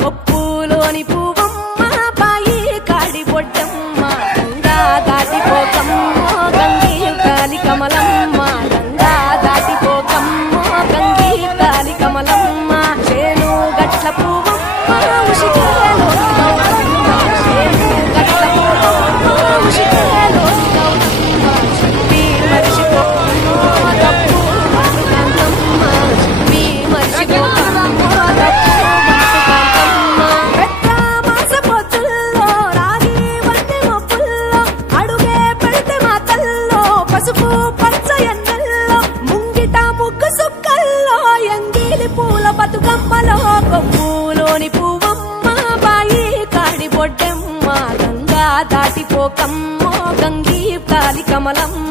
కొప్పులోని పువ్వమ్మ బాయి కాడి బొడ్డమ్మ గంగా దాటిపోకమ్మ గంగి కాలి కమలమ్మ గంగా దాటిపోకమ్మ గంగి కాలి కమలమ్మ చేను గట్ల పువ్వమ్మ ఉషికేలో గౌరమ్మ చేను గట్ల పువ్వమ్మ ఉషికేలో గౌరమ్మ చెప్పి మరిచిపోకమ్మ తప్పు మట్టుకంతమ్మ చెప్పి మరిచిపోకమ్మ తప్పు మట్టుకంతమ్మ పెద్ద మాస పొత్తుల్లో రాగి వంటి మొప్పుల్లో అడుగే పెడితే మా తల్లో పసుపు పచ్చ ఎన్నెల్లో ముంగిట ముగ్గు సుక్కల్లో ఎంగిలి పూల బతుకమ్మలో కొప్పులోని పువ్వమ్మ బాయి కాడి బొడ్డమ్మ గంగా దాటిపోకమ్మ గంగి కాలి కమలమ్మ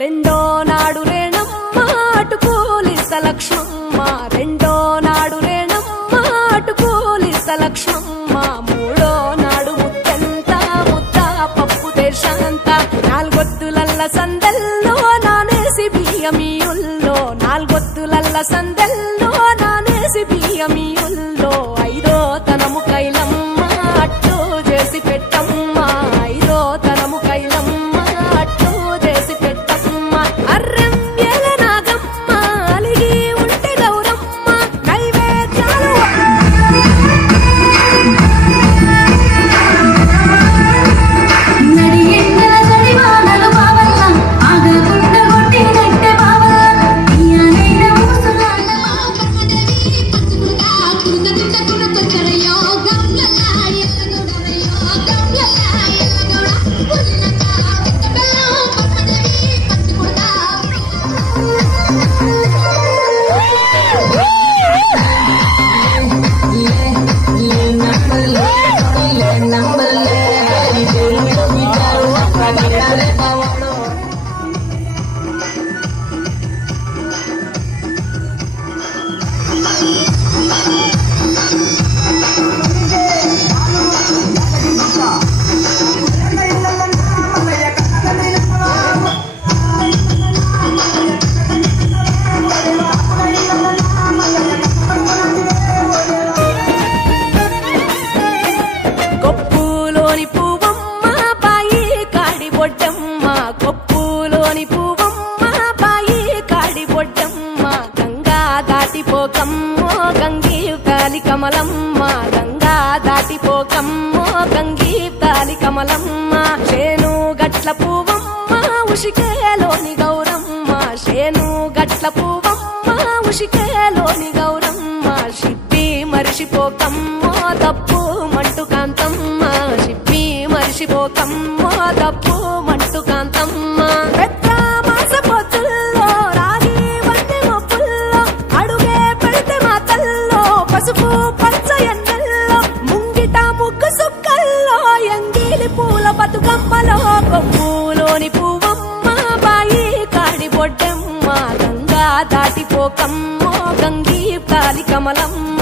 రెండో నాడు రేణమ్మ అటుకూలిస్త లక్ష్మమ్మ రెండో నాడు రేణమ్మ అటుకూలిస్త లక్ష్మమ్మ మూడో నాడు ముత్తంత ముద్ద పప్పు దేశంత నాలుగొత్తులల్ల సందెల్లో నానేసి బియ్యమియుల్లో నాలుగొత్తులల్ల సందెల్లో నానేసి బియ్యమియుల్లో ఐదో తనము కైలమ్మ అట్టు చేసి పెట్టమ్మ ఐదో తనము కైలమ్మ అట్టు చేసి పెట్టమ్మ అర్రం ఏల నాగమ్మ అలిగి ఉంటే గౌరమ్మ నైవేద్యాలు నడి ఎండల సడివానలు బావల్ల ఆగకుండ కొట్టి నట్టె బావల్ల ఇయ్యనైన ముసలాళ్ళ కొప్పులోని పువ్వమ్మ బాయి కాడి బొడ్డమ్మ కొప్పులోని పువ్వమ్మ బాయి కాడి బొడ్డమ్మ గంగా దాటిపోకమ్మ గంగి కాలి కమలమ్మ గంగా దాటిపోకమ్మ గంగి కాలి కమలమ్మ చేను గట్ల పువ్వమ్మ ఉషికేలోని గౌరమ్మ చేను గట్ల పువ్వమ్మ ఉషికేలోని గౌరమ్మ షిప్పి మరిచిపోకమ్మ తప్పు మంటుకాంతమ్మ షిప్పి మరిచిపోకమ్మ తప్పు మంటుకాంతమ్మ పెద్ద మాస పొత్తుల్లో రాగి వంటి మొప్పుల్లో అడుగే పెడితే మా తల్లో పసుపు పచ్చ ఎన్నెల్లో ముంగిట ముగ్గు సుక్కల్లో ఎంగిలి పూల బతుకమ్మలో కొప్పులోని పువ్వమ్మ బాయి కాడి బొడ్డమ్మ గంగా దాటిపోకమ్మ గంగి కాలి కమలమ్మ